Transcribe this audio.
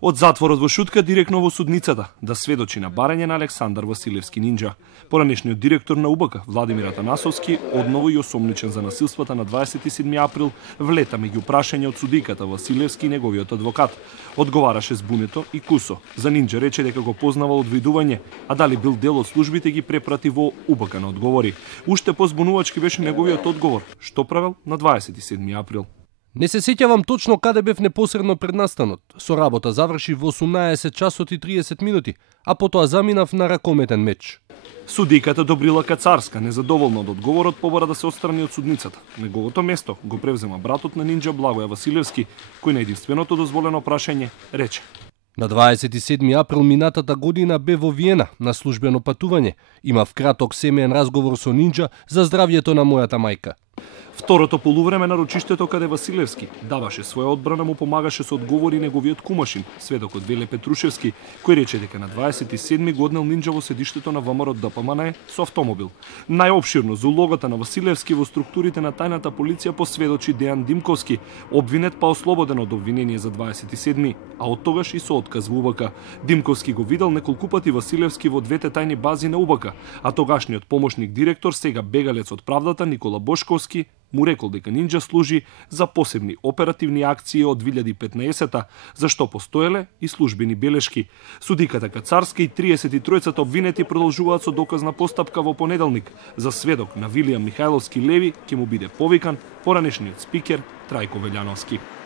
Од затворот во Шутка директно во судницата да сведочи на барање на Александар Василевски Нинџа. Поранешниот директор на УБК Владимир Атанасовски одново и осомничен за насилствата на 27 април влета меѓу прашање од судиката Василевски и неговиот адвокат. Одговараше збунето и кусо. За Нинџа рече дека го познавал од видување, а дали бил дел од службите ги препрати во УБК на одговори. Уште позбунувачки беше неговиот одговор, што правел на 27 април. Не се сеќавам точно каде бев непосредно пред настанот. Со работа заврши во 18 часот и 30 минути, а потоа заминав на ракометен меч. Судиката Добрила Кацарска, незадоволна од одговорот, побара да се отстрани од судницата. Неговото место го превзема братот на Нинџа Благоја Василевски, кој на единственото дозволено прашање рече: На 27 април минатата година бе во Виена на службено патување. Имав краток семеен разговор со Нинџа за здравјето на мојата мајка. Второто полувреме на рочиштето каде Василевски даваше своја одбрана му помагаше со одговори неговиот кумашин, сведокот Веле Петрушевски, кој рече дека на 27 годнел Нинџа во седиштето на ВМРО ДПМН со автомобил. Најопширно за улогата на Василевски во структурите на тајната полиција посведочи Дејан Димковски, обвинет па ослободен од обвинение за 27, а од тогаш и со отказ во УБК. Димковски го видел неколку пати Василевски во двете тајни бази на УБК, а тогашниот помошник директор, сега бегалец од правдата Никола Бошковски, му рекол дека Нинџа служи за посебни оперативни акции од 2015-та, за што постоеле и службени белешки. Судиката Кацарска и 33-цата обвинети продолжуваат со доказна постапка во понеделник. За сведок на Вилијам Михајловски Леви ќе му биде повикан поранешниот спикер Трајко Велјановски.